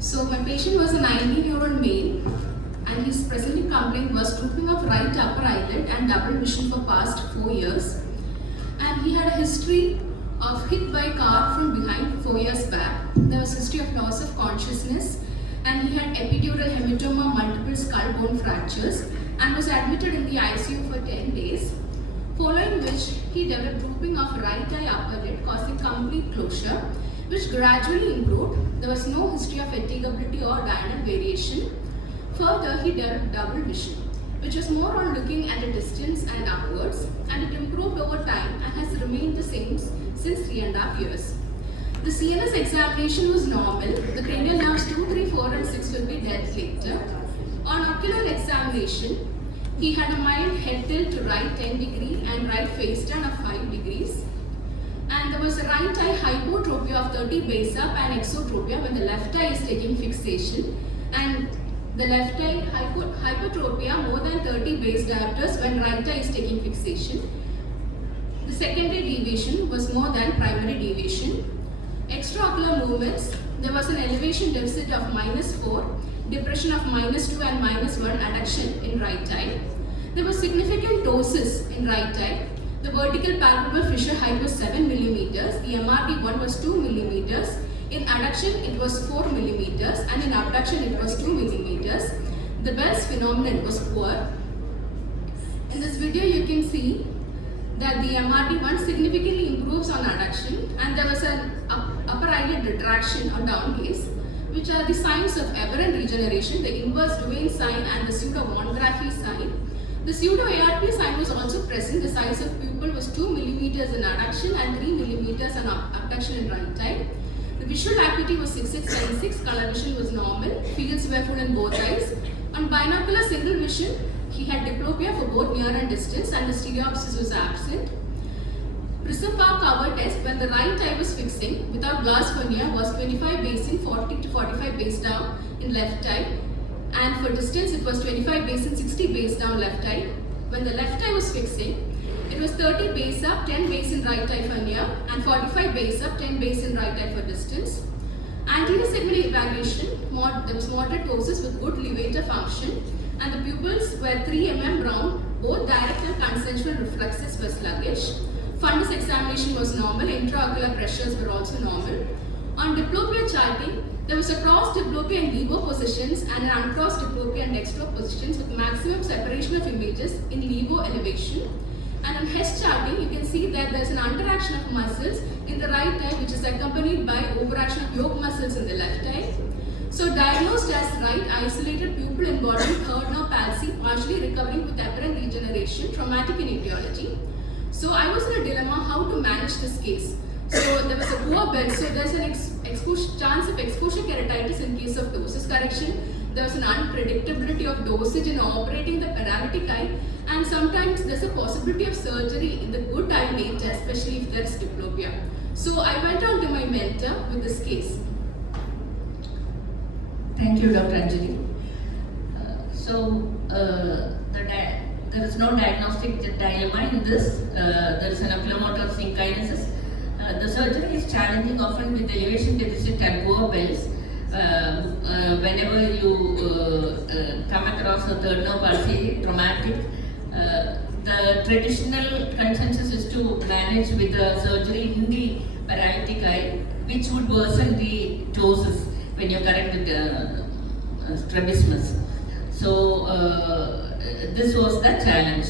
So my patient was a 19-year-old male and his presently complaint was drooping of right upper eyelid and double vision for past 4 years. And he had a history of hit by car from behind 4 years back. There was history of loss of consciousness and he had epidural hematoma, multiple skull bone fractures and was admitted in the ICU for 10 days. Following which he developed drooping of right eye upper lid causing complete closure, which gradually improved. There was no history of fatigability or diurnal variation. Further, he developed double vision, which was more on looking at a distance and upwards, and it improved over time and has remained the same since 3.5 years. The CNS examination was normal. The cranial nerves 2, 3, 4 and 6 will be dealt later. On ocular examination, he had a mild head tilt to right 10 degree and right face turn of 5 degrees. And there was a right eye hypotropia of 30 base up and exotropia when the left eye is taking fixation, and the left eye hypertropia more than 30 base diopters when right eye is taking fixation. The secondary deviation was more than primary deviation. Extraocular movements, there was an elevation deficit of -4, depression of -2 and -1 adduction in right eye. There was significant ptosis in right eye. The vertical palpable fissure height was 7 millimeters. The MRD1 was 2 millimeters. In adduction, it was 4 millimeters, and in abduction, it was 2 millimeters. The Bell's phenomenon was poor. In this video, you can see that the MRD1 significantly improves on adduction, and there was an upper eyelid retraction or down gaze, which are the signs of aberrant regeneration, the inverse Duane sign and the pseudo-Von Graffi sign. The pseudo-ARP sign was also present. The size of pupil was 2 millimeters in adduction and 3 millimeters in abduction in right eye. The visual acuity was 6/696, color vision was normal, fields were full in both eyes. On binocular single vision, he had diplopia for both near and distance, and the stereopsis was absent. Prism bar cover test when the right eye was fixing without glass veneer was 25 base in, 40 to 45 base down in left eye, and for distance it was 25 base in, 60 base down left eye. When the left eye was fixing, it was 30 base up, 10 base in right eye veneer, and 45 base up, 10 base in right eye for distance. Anterior segment evaluation, there was moderate ptosis with good levator function, and the pupils were 3 mm brown. Both direct and consensual reflexes were sluggish. Fundus examination was normal. Intraocular pressures were also normal. On diplopia charting, there was a cross diplopia in levo positions and an uncrossed diplopia in dextro positions with maximum separation of images in levo elevation. And on Hess charting, you can see that there is an underaction of muscles in the right eye, which is accompanied by overaction of yoke muscles in the left eye. So diagnosed as right isolated pupil involving third nerve palsy, partially recovering with apparent regeneration, traumatic in etiology. So I was in a dilemma how to manage this case. So there was a poor bed, so there's an chance of exposure keratitis in case of doses correction. There was an unpredictability of dosage in operating the paralytic eye, and sometimes there's a possibility of surgery in the good eye later, especially if there's diplopia. So I went on to my mentor with this case. Thank you, Dr. Anjali. There is no diagnostic dilemma in this. There is an oculomotor synkinesis. The surgery is challenging, often with elevation deficit and poor bells. Whenever you come across a third nerve palsy, traumatic, the traditional consensus is to manage with the surgery in the paralytic eye, which would worsen the ptosis when you correct the strabismus. So this was the challenge.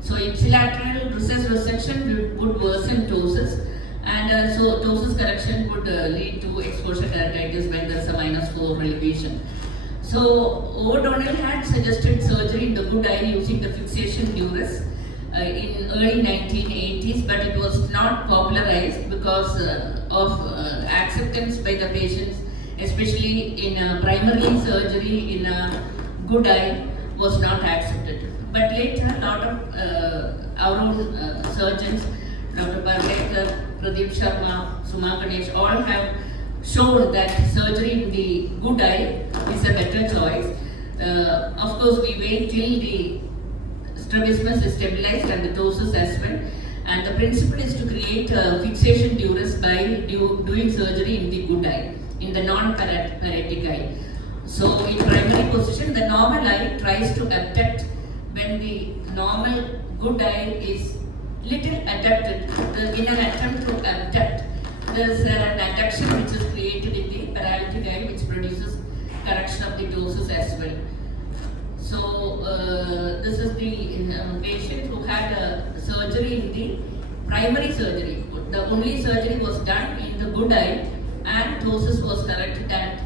So ipsilateral recess resection would worsen ptosis, and so ptosis correction would lead to exposure keratitis when there is a -4 elevation. So O'Donnell had suggested surgery in the good eye using the fixation duress in early 1980s, but it was not popularized because of acceptance by the patients, especially in primary surgery in a good eye was not accepted. But later, a lot of our own surgeons, Dr. Parvekar, Pradeep Sharma, Suma Ganesh, all have shown that surgery in the good eye is a better choice. Of course, we wait till the strabismus is stabilized and the ptosis as well. And the principle is to create a fixation duress by doing surgery in the good eye. in the non-paretic eye. So in primary position, the normal eye tries to abduct when the normal good eye is little adapted. In an attempt to abduct, there is an adduction which is created in the paralytic eye, which produces correction of the doses as well. So this is the patient who had a surgery in the primary surgery. The only surgery was done in the good eye, and ptosis was corrected, and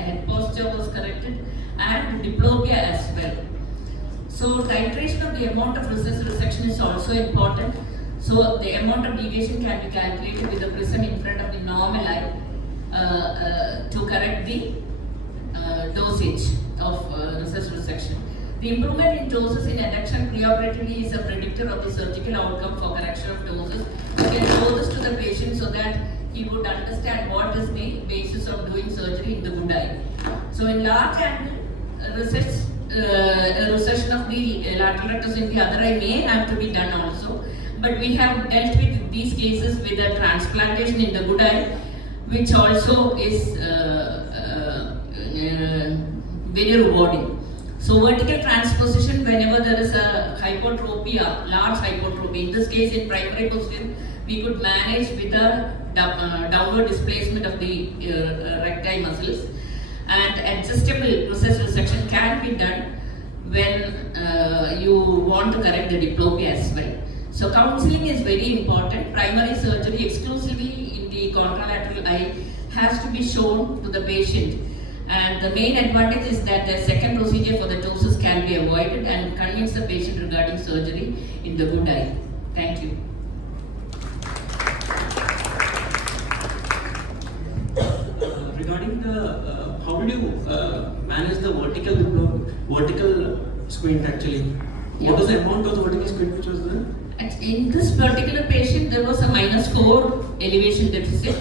head posture was corrected, and diplopia as well. So titration of the amount of recess resection is also important. So the amount of deviation can be calculated with the prism in front of the normal eye to correct the dosage of recess resection. The improvement in doses in adduction preoperatively is a predictor of the surgical outcome for correction of doses. We can show this to the patient so that he would understand what is the basis of doing surgery in the good eye. So in large angle recession of the lateral rectus in the other eye may have to be done also. But we have dealt with these cases with a transplantation in the good eye, which also is very rewarding. So vertical transposition, whenever there is a hypotropia, large hypotropia, in this case in primary position, we could manage with a downward displacement of the recti muscles, and adjustable recess resection can be done when you want to correct the diplopia as well. So counseling is very important. Primary surgery exclusively in the contralateral eye has to be shown to the patient. And the main advantage is that the second procedure for the ptosis can be avoided and convince the patient regarding surgery in the good eye. Thank you. Regarding the how did you manage the vertical squint actually? Yeah. What was the amount of the vertical squint which was there? In this particular patient, there was a -4 elevation deficit.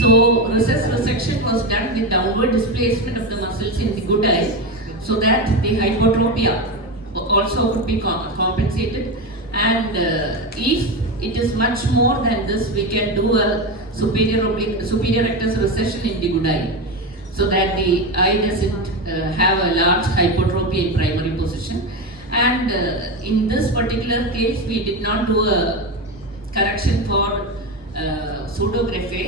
So recess resection was done with downward displacement of the muscles in the good eye, so that the hypotropia also could be compensated. And if it is much more than this, we can do a superior rectus recession in the good eye, so that the eye doesn't have a large hypotropy in primary position. And in this particular case, we did not do a correction for pseudography,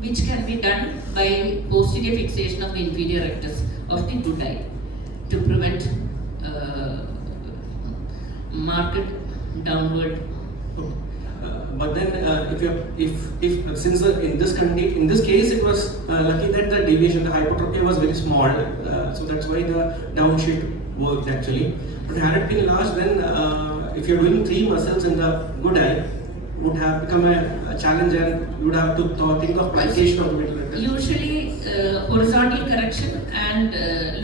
which can be done by posterior fixation of the inferior rectus of the good eye to prevent marked downward. But then, if since in this case it was lucky that the deviation, the hypotropia was very small, so that's why the downshift worked actually. But had it been large, then if you're doing 3 muscles in the good eye, would have become a challenge, and you would have to think of plication of the middle rectus. Usually, horizontal correction and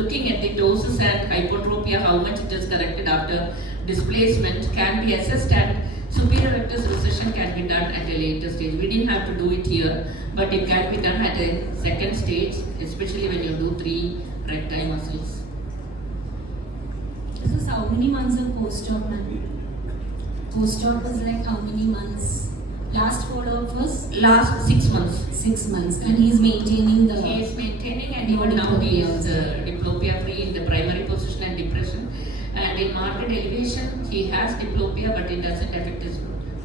looking at the doses and hypotropia, how much it is corrected after displacement, can be assessed, and superior rectus recession can be done at a later stage. We didn't have to do it here, but it can be done at a second stage, especially when you do 3 recti muscles. This is how many months of post-op, ma'am? Post-op is like how many months? Last follow-up was Last 6 months. 6 months, and he is maintaining the. He is maintaining, and even now he is diplopia free in the primary position and depression. And in marked elevation, he has diplopia, but it doesn't affect his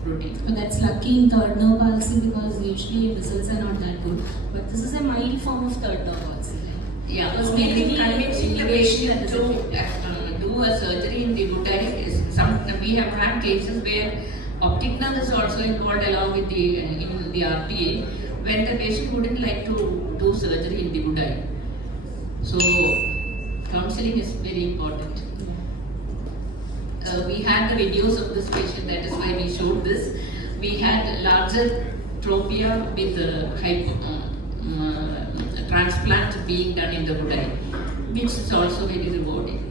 routine. But that's lucky in third nerve palsy, because usually results are not that good. But this is a mild form of third nerve palsy. Yeah, Because maybe mainly convincing the elevation patient that is to do a surgery in the good eye is some. We have had cases where optic nerve is also involved along with the in the RTA, when the patient wouldn't like to do surgery in the good eye. So counseling is very important. We had the videos of this patient, that is why we showed this. We had larger tropia with transplant being done in the good eye, which is also very rewarding.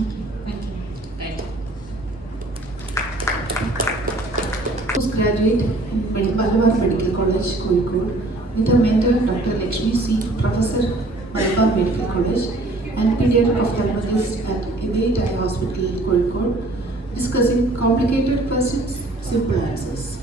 Okay, thank you. Thank you. Postgraduate in Malabar Medical College, Kozhikode, with her mentor Dr. Lakshmi C, Professor, Malabar Medical College, and pediatric ophthalmologist at Ibate Eye Hospital, Kozhikode, discussing complicated questions, simple answers.